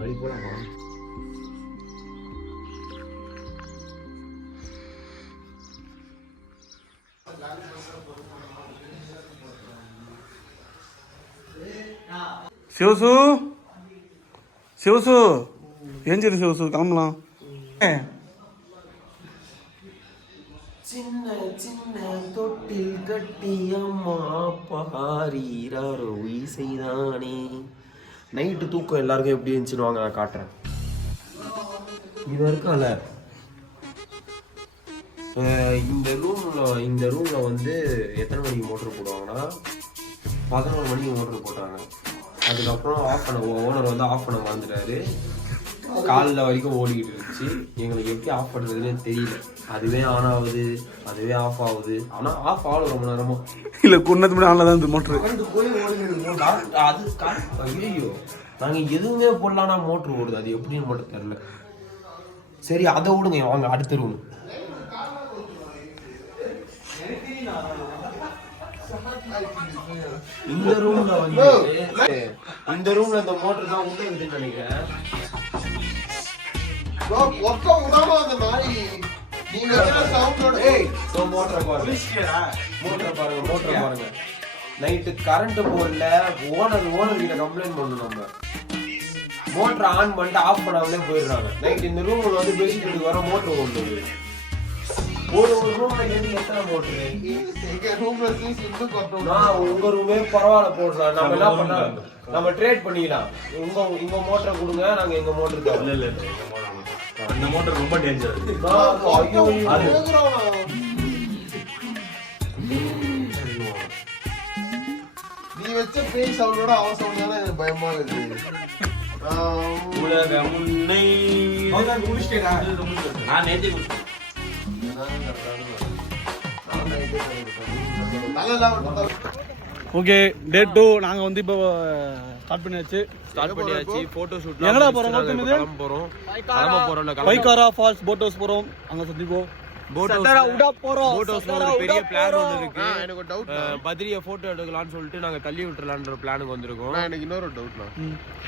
அப்படி போலாமா? சிவசு சிவசு ஏஞ்சிரு சிவசு, கிளம்பலாம். சின்ன சின்ன தொட்டில் கட்டி அம்மா பாரீராரோ இசைதானே. நைட்டு தூக்கம் எல்லாருக்கும் எப்படி இருந்துச்சுன்னு வாங்க நான் காட்டுறேன். இது இருக்கால இந்த ரூம்ல வந்து எத்தனை மணிக்கு மோட்டர் போடுவாங்கன்னா 11 மணிக்கு மோட்டர் போட்டாங்க. அதுக்கப்புறம் ஆஃப் பண்ண ஓனர் வந்து ஆஃப் பண்ண மறந்துட்டாரு. காலைல வரைக்கும் ஓடிக்கிட்டு இருந்துச்சு. எங்களுக்கு எப்படி ஆஃப் பண்ணுறதுன்னே தெரியல. அதுவே ஆன் ஆகுது, அதுவே ஆஃப் ஆகுது. ஆனால் ஆஃப் ஆகல ரொம்ப நேரமா. இல்லை குன்னத்து மணி ஆனில் தான் இந்த மோட்ரு போய் ஓடிக்கிட்டு அது ஐயோ நாங்கள் எதுவுமே போடலான்னா மோட்ரு ஓடுது. அது எப்படின்னு மட்டும் தெரில. சரி அதை விடுங்க, வாங்க அடுத்த ரூம். இந்த ரூம்ல வந்து இந்த மோட்டர் தான் உள்ள இருக்குன்னு நினைக்கிறேன். மோட்டர் பாருங்க. நைட்டு கரண்ட் போடல. ஓனர் கிட்ட கம்ப்ளைண்ட் பண்ணணும். நம்ம மோட்டர் ஆன் பண்ணிட்டு ஆஃப் பண்ணாமலே போயிடுறாங்க. நைட் இந்த ரூம்ல வந்து பேசிட்டு வர மோட்டர் கொண்டு ஒரு ரூம்ல எத்தனை மோட்டரு? உங்க ரூமே பரவாயில்ல போடலாம். நம்ம என்ன பண்ணலாம், நம்ம ட்ரேட் பண்ணிக்கலாம். உங்க மோட்டரை கொடுங்க, நாங்க எங்க மோட்டர் தரோம். இல்ல இந்த மோட்டர் ரொம்ப டேஞ்சர். நீ வச்ச பேஸ் அவனோட அவசரம் தானே எனக்கு பயமா இருக்கு. உலக முன்னை நான் நேற்று ஓகே. டே 2 நாங்கள் வந்து இப்போ ஸ்டார்ட் பண்ணியாச்சு. போட்டோ ஷூட் எங்கடா போகிறோம்? பைக்காரா ஃபால்ஸ் போட் ஹவுஸ் போகிறோம். அங்கே சந்திப்போம். பத்ரிய போட்டோ எடுக்கலாம்னு சொல்லிட்டு நாங்க தள்ளி விட்டுறலான்ற பிளானுக்கு வந்திருக்கோம். எனக்கு இன்னொரு டவுட்னா,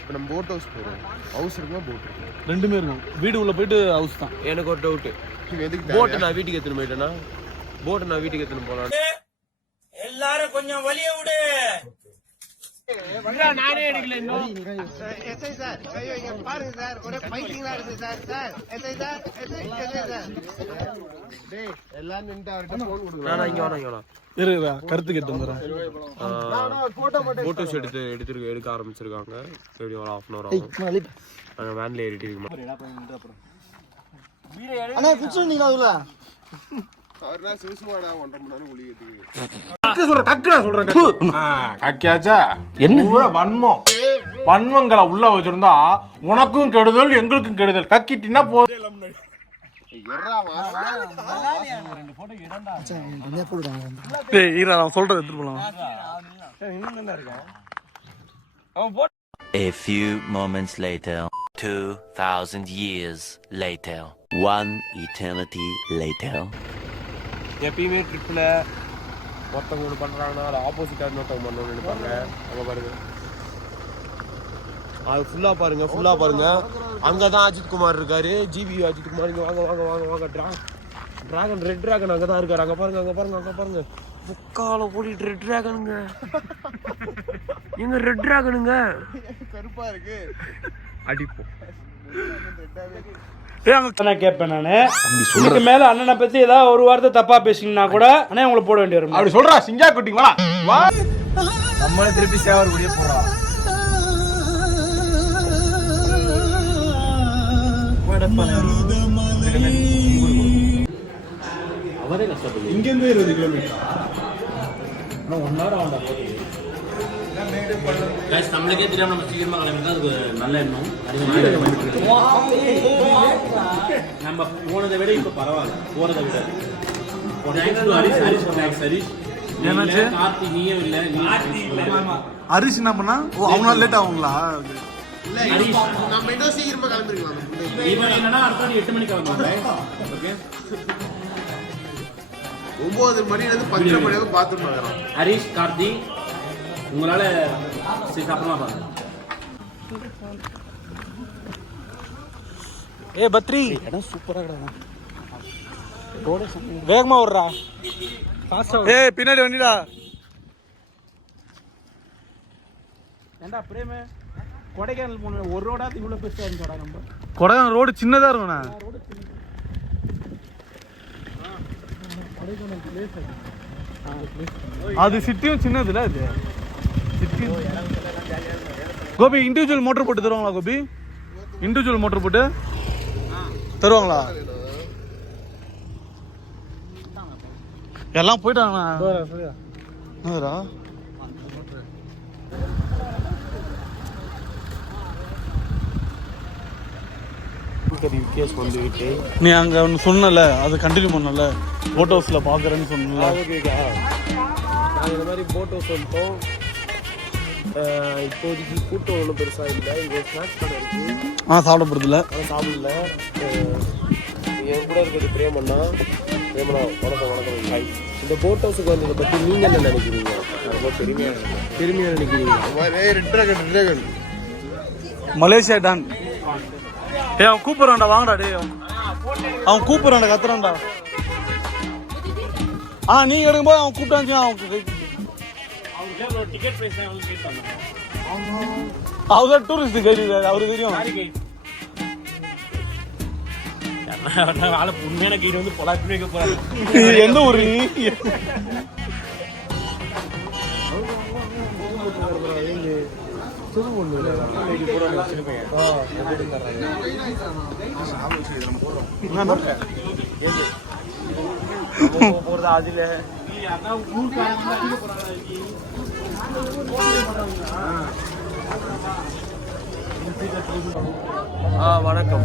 இப்போ நம்ம போட் ஹவுஸ் போறோம், ஹவுஸ் இருக்குமா போட் இருக்கு? ரெண்டுமே இருக்கும். வீடு உள்ள போயிட்டு ஹவுஸ் தான். எனக்கு ஒரு டவுட், போட்டு நான் வீட்டுக்கு எடுத்துன்னு போயிட்டேன்னா போட்டு நான் வீட்டுக்கு எடுத்துன்னு போலாம். எல்லாரும் கொஞ்சம் வலிய விடு. நானே எடுக்கல இன்னும். பாருங்க சார், ஒரே ஃபைட்டிங்கா இருக்கு sir. Sir SI sir, SI sir. டேய் எல்லாம் நின்னு அவர்ட்ட ஃபோன் கொடுங்க. நான் இங்க வரேன். இருடா, கருத்து கேட்டு வந்துறேன். போட்டோஸ் எடுக்க ஆரம்பிச்சிருக்காங்க. எப்படி ஒரு 1/2 hour ஆகும். நாங்க வேன்ல ஏறிட்டு இருக்கோம். அண்ணா குச்சு நீங்க அதுல அவர்னா சிசுவாடா 1.5 மணி நேரம் குளிக்கிறதுக்கு. கக்கியாச்சா என்ன வன்மங்களை உள்ள வச்சிருந்தா உனக்கும் கெடுதல் எங்களுக்கும் கெடுதல். கக்கிட்டினா போதும். சொல்றது எடுத்துட்டு போலாம். A few moments later, 2000 years later, one eternity later. எப்பயுமே ட்ரிப்ல ஒருத்தவங்க ஒன்று பண்றாங்கன்னா அது ஆப்போசிட்டா இன்னொருத்தவங்க பண்ணணும்னு நினைப்பாங்க. அங்க பாருங்க, அது ஃபுல்லா பாருங்க. அங்கதான் அஜித் குமார் இருக்காரு. ஜிபி அஜித் குமார். இங்க வாங்க. டிராகன், ரெட் டிராகன் அங்கதான் இருக்காரு. அங்க பாருங்க. முக்கால ஓடிட்டு ரெட் டிராகனுங்க. எங்க ரெட் டிராகனுங்க கருப்பா இருக்கு. அடிப்போம். கேட்பேன் நானு. இதுக்கு மேல அண்ணனை பத்தி ஏதாவது ஒரு வார்த்தை தப்பா பேசிங்கன்னா கூட அண்ணே உங்களை போட வேண்டிய வரும். அப்படி சொல்றா சிங்கா குட்டிங்களா வா. நம்மளே திருப்பி சேவர் கூடிய போறோம். அவரே கஷ்டப்பட்டு இங்க இருந்து 20 கிலோமீட்டர் 1 hour ஆகும். நம்மளுக்கே தெரியாம நம்ம சீக்கிரமா கிளம்பினா அதுக்கு நல்ல எண்ணம். நம்ம போனதை விட இப்ப பரவாயில்ல. போறதை விட ஹரிஷ் என்ன பண்ணா அவனால லேட் ஆகுங்களா? நம்ம இன்னும் சீக்கிரமா கிளம்பிருக்கலாம். இவன் என்னன்னா அடுத்த 8 மணிக்கு கிளம்புவாங்க. ஓகே 9 மணில இருந்து 10 மணி வரைக்கும் பாத்ரூம் வரலாம். ஹரிஷ், கார்த்தி உங்களால சீக்கிரமா பாருங்க. ஏ பத்ரி இடம் சூப்பரா கிடக்கும். வேகமா விடுறா. ஏய் பின்னாடி வண்டிடா. ஏண்டா பிரேம கொடைக்கானல் போன ஒரு ரோடாது இவ்வளவு பெருசா இருந்துடா. நம்ம கொடைக்கானல் ரோடு சின்னதா இருக்கும்ண்ணா. அது சிட்டியும் சின்னதுல அது சிட்டி. கோபி இண்டிவிஜுவல் மோட்டர் போட்டு தருவாங்களா? கோபி இண்டிவிஜுவல் மோட்டர் போட்டு தருவாங்களா? எல்லாம் போயிட்டாங்கண்ணா. நீ அங்க ஒன்று சொன்னல, அது கண்டினியூ பண்ணல. போட் ஹவுஸ்ல பாக்குறேன்னு சொன்னல. நாங்கள் இந்த மாதிரி போட் ஹவுஸ் வந்துட்டோம். இப்போதைக்கு கூட்டம் ஒன்றும் பெருசாக இல்லை. இங்கே ஸ்நாக்ஸ் கடை இருக்குது. சாப்பிட போகிறதில்ல. ஆனால் சாப்பிடல. என் கூட இருக்கிறது பிரேமண்ணா. பிரேமண்ணா வணக்கம். ஹாய். இந்த போட் ஹவுஸுக்கு வந்ததை பற்றி நீங்கள் என்ன நினைக்கிறீங்க? ரொம்ப பெருமையாக நினைக்கிறீங்க? மலேசியா டான். ஏய் அவன் கூப்பிடுறான்டா, வாங்கடா. டே அவன் கூப்பிடுறான்டா, கத்துறான்டா. நீங்க எடுக்கும்போது அவன் கூப்பிட்டாச்சு. அவன் டூரிஸ்ட் கைடு, அவருக்கு தெரியும். உண்மையான கைடு வந்து பொலாட்டி வைக்க போறாங்க. எந்த ஊரு? வணக்கம்.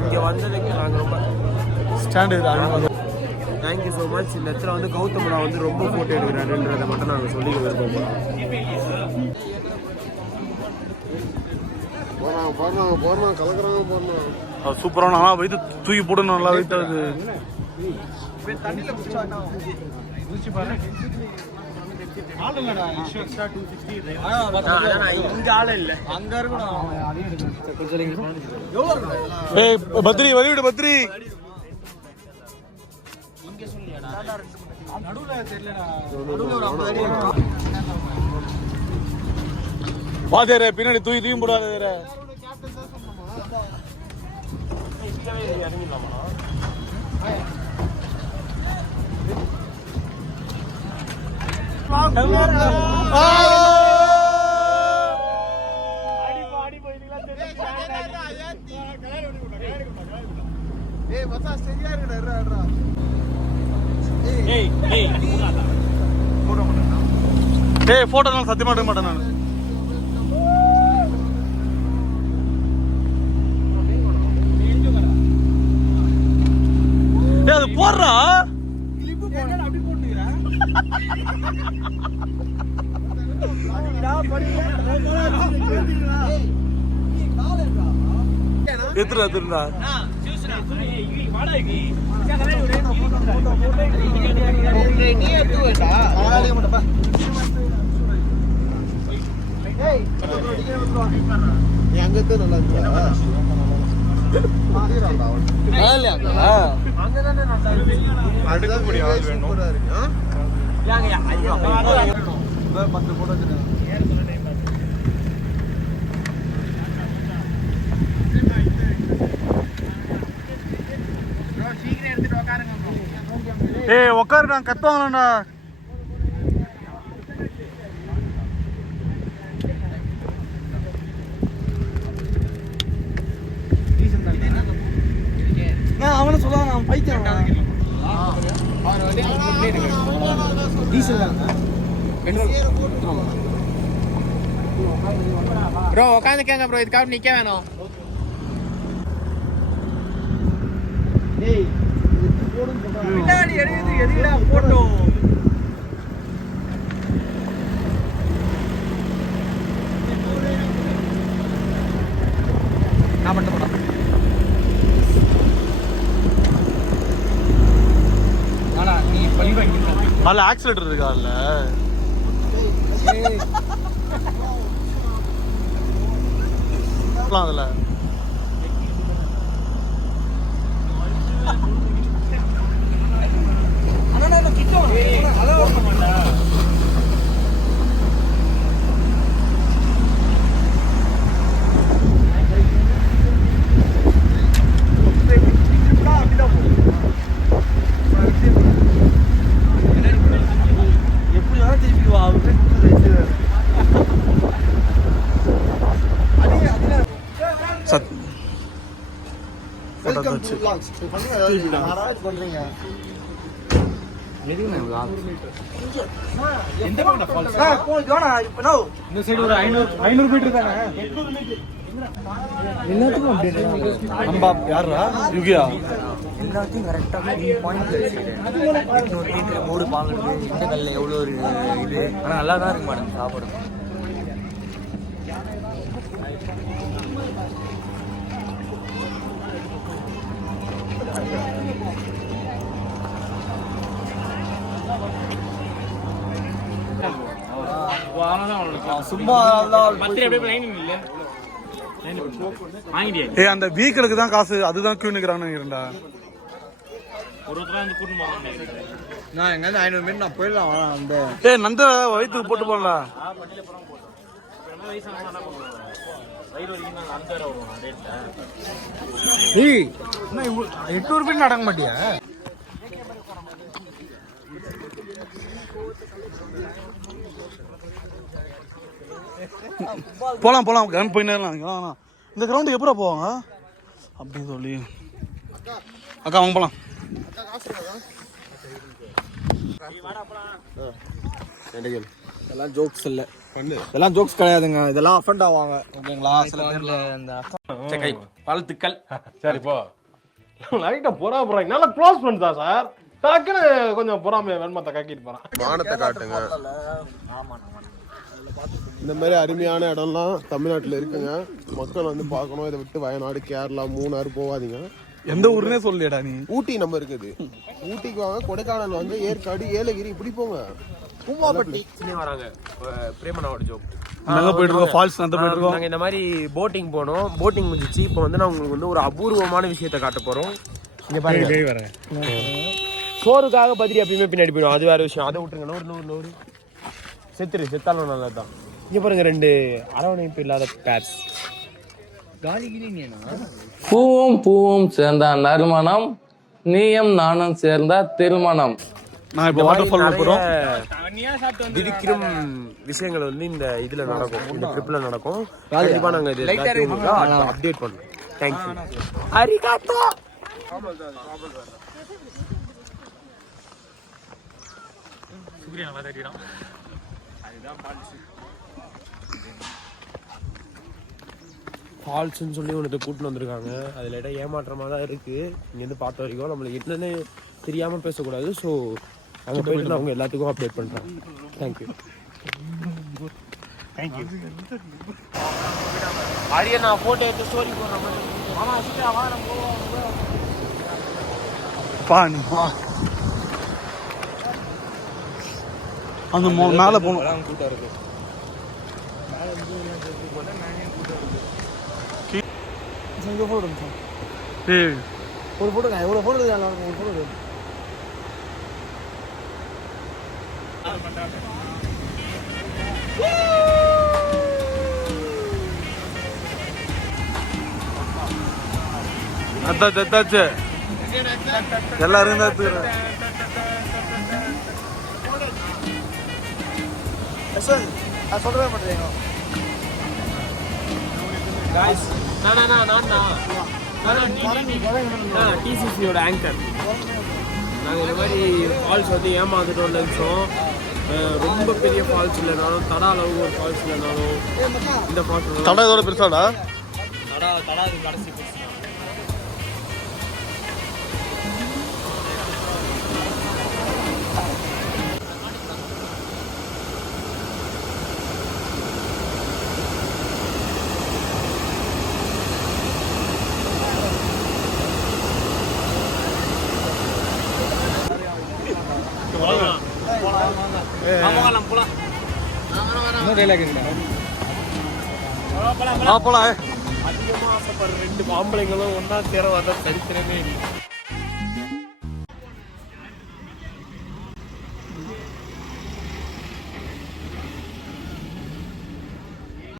இங்கே வந்ததுக்கு நாங்கள் ரொம்ப தேங்க்யூ ஸோ மச். இந்த இடத்துல வந்து கௌதமரா வந்து ரொம்ப ஃபோட்டோ எடுக்கிறாருன்றதை மட்டும் நாங்கள் சொல்லிக்க விருப்பம். சூப்பரான வைத்து தூக்கி போடணும். நல்லா வைத்து அது பத்ரி வழிவிடு. பத்ரி பாதேர பின்னாடி தூக்கி போடாத. போட்டோ நான் சத்தியமா எடுக்க மாட்டேன். நான் அது போடுறா. எத்தனை திருந்தா அங்கத்து நல்லா ஏய் உட்காரு, நான் கத்துவாங்கண்ணா. அவனை சொல்ல நான் பைத்தியம். ப்ரோ உட்காந்துக்கங்க ப்ரோ, இதுக்காக நிக்க வேணும். பின்னாடி எடுக்குது எதுடா போட்டோ. நான் மட்டும் போடா. நீ பழி வாங்கி. அதுல ஆக்சிலேட்டர் இருக்கா? அதுல அதுல சத் இந்த சைடு ஒரு 500 மீட்டர் தானே. எல்லாத்துக்கும் அம்பா யாரா யுகியா எல்லாத்தையும் கரெக்டாக பாயிண்ட் வச்சுக்கிட்டேன். 800 மீட்டர் மூடு பாங்குறது இந்த கல்லில் எவ்வளோ ஒரு இது. ஆனால் நல்லா தான் இருக்கு மேடம் சாப்பிடும். சும்மா ஏய் அந்த வீக்களுக்கு தான் காசு, அதுதான் கியூ நிக்கிறான்னு நினைக்கிறேன்டா. நான் எங்க 500 மீட்டர் நான் போயிடலாம். அந்த ஏய் நந்த வயிற்றுக்கு போட்டு போடலாம். ஏய் 800 மீட்டர் நடக்க மாட்டியா? போலாம் போலாம் கன் போயிடலாம். இந்த கிரவுண்டு எப்படா போவாங்க அப்படின்னு சொல்லி அக்கா அவங்க போலாம். இதெல்லாம் ஜோக்ஸ் இல்ல, இதெல்லாம் ஜோக்ஸ் கிடையாதுங்க. இதெல்லாம் அஃபண்ட் ஆவாங்க ஓகேங்களா? சில பேர்ல அந்த வாழ்த்துக்கள். சரி போ. லைட்டா பொறாம நல்லா க்ளோஸ் பண்ணிட்டா சார். டக்குன்னு கொஞ்சம் பொறாம வெண்மத்தை காக்கிட்டு போறான். மானத்தை காட்டுங்க. இந்த மாதிரி அருமையான இடம்லாம் தமிழ்நாட்டில் இருக்குங்க. மக்கள் வந்து பார்க்கணும். இதை விட்டு வயநாடு, கேரளா, மூணாறு போகாதீங்க. எந்த ஊருன்னே சொல்லியடா நீ. ஊட்டி நம்ம இருக்குது. ஊட்டிக்கு வாங்க. கொடைக்கானல் வந்து ஏற்காடு, ஏலகிரி இப்படி போங்க. பூமாப்பட்டி வராங்க. பிரேமனாவோட ஜோக். நாங்க போயிட்டு இருக்கோம் ஃபால்ஸ் அந்த போயிட்டு இருக்கோம். நாங்கள் இந்த மாதிரி போட்டிங் போனோம். போட்டிங் முடிஞ்சிச்சு. இப்போ வந்து நான் உங்களுக்கு வந்து ஒரு அபூர்வமான விஷயத்தை காட்ட போகிறோம். இங்கே பாருங்க. சோறுக்காக பதிரி எப்பயுமே பின்னாடி போயிடும். அது வேற விஷயம். அதை விட்டுருங்க. நூறு செத்தாலும் நல்லது தான். இங்கே பாருங்க 2 அரவணைப்பு இல்லாத பேர்ஸ். பூவும் பூவும் சேர்ந்த நறுமணம், நீயும் நானும் சேர்ந்த திருமணம். நான் இப்போ வாட்டர் ஃபால் போறோம். திடுக்கிடும் விஷயங்கள் வந்து இந்த இதுல நடக்கும். இந்த ட்ரிப்ல நடக்கும். கண்டிப்பா நாங்க இது அப்டேட் பண்றோம். Thank you. அரிகாத்தோ. சுக்ரியா வாதறிறான். அதுதான் ஃபால்ஸ்ன்னு சொல்லி ஒன்று கூட்டின்னு வந்திருக்காங்க. அது லைட்டாக ஏமாற்றமாக தான் இருக்குது. இங்கேருந்து பார்த்த வரைக்கும் நம்மளுக்கு என்னென்னு தெரியாமல் பேசக்கூடாது. ஸோ அங்கே போயிட்டு அவங்க எல்லாத்துக்கும் அப்டேட் பண்ணுறாங்க. தேங்க்யூ. அடியே நான் ஃபோட்டோ எடுத்து ஸ்டோரி போடுறேன். அந்த மேலே போகணும். கூட்டம் இருக்கு. ஒரு போட்டோ எவ்வளோ போட்டோ ஒரு போட்டோ. எத்தாச்சு எல்லாரும் சொல்லவே மாட்டேங்க. டிசிசியோட ஆங்கர். நாங்கள் இந்த மாதிரி ஃபால்ஸ் வந்து ஏமாந்துட்டோம்னு நினச்சோம். ரொம்ப பெரிய ஃபால்ஸ் இல்லைனாலும், தடா அளவு ஒரு ஃபால்ஸ் இல்லைனாலும், இந்த ஃபால்ஸ் தடா இதோட பெருசாடா. தடா இது கடைசி பெருசு. போலாம். போலாம். அதிகமா ஆசைப்படுற 2 ஆம்பளைங்களும் ஒன்னா சேர வர சரித்திரமே இல்லை.